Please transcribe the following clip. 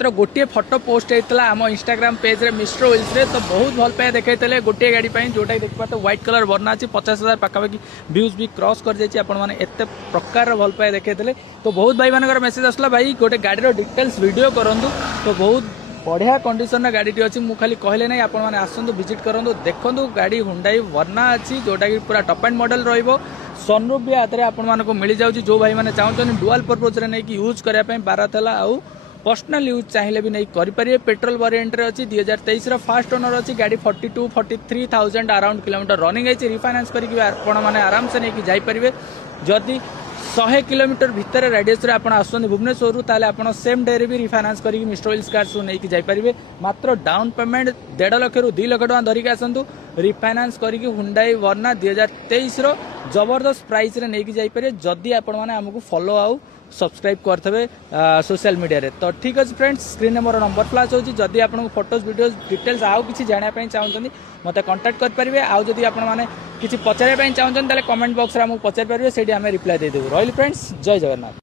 मात्र गोटे photo post होता आम इंस्टाग्राम पेज रे मिस्टर व्हील्स रे तो बहुत भल पाए देखते गोटे गाड़ी जोटा कि देखा तो व्हाइट कलर बना अच्छी 50,000 पाखापाखि व्यूज भी क्रॉस कर जाइए आपने एत प्रकार भल पाए देखते तो बहुत भाई मान मेसेज आसला भाई गोटे गाड़ी डिटेल्स वीडियो करूँ तो बहुत बढ़िया कंडीशन गाड़ी अच्छी मुझे खाली कहले ना आपने आसतु विजिट करूँ देखो गाड़ी हुंडाई वर्ना अच्छी जोटा कि पूरा टॉप एंड मॉडल रहिबो सनरूफ भी आते आपको मिल जाऊँ जो भाई मैंने चाहते डुआल पर्पज नहीं कि यूज करने बारा था आउ पर्सनल यूज चाहिए भी नहीं करेंगे पेट्रोल वेरिएंट रे अच्छी 2023 फास्ट ओनर अच्छी गाड़ी 42-43,000 अराउंड किलोमीटर रनिंग है रिफाइनान्स करके आराम से नहीं जापरेंगे जदि 100 किलोमीटर भितर रेडियस रे आपण आसुन भुवनेश्वर ताले आपण सेम डे रे भी रिफाइनान्स करके मिस्टर व्हील्स कार्स नहीं जापरेंगे मात्र डाउन पेमेंट 1.5 लाख रु 2 लाख टका धरिक आसतु रिफाइनान्स करके हुंडाई वर्ना 2023 जबरदस्त प्राइस रे नहीं जापरेंगे जदि आपण माने हमकु फॉलो आउ सब्सक्राइब करते सोशल मीडिया रे तो ठीक अच्छे फ्रेंड्स स्क्रीन में मोर नंबर फ्लाश होची जदि आपन फोटोज वीडियोज डिटेल्स आउ किछि जानिया पई चाहउछन मते कांटेक्ट कर परिबे आउ जदि आपन माने किछि पचारे पई चाहउछन ताले कमेंट बॉक्स रे हमकु पचार परिबे सेठी हमें रिप्लाई दे देबो रॉयल फ्रेंड्स जय जगन्नाथ।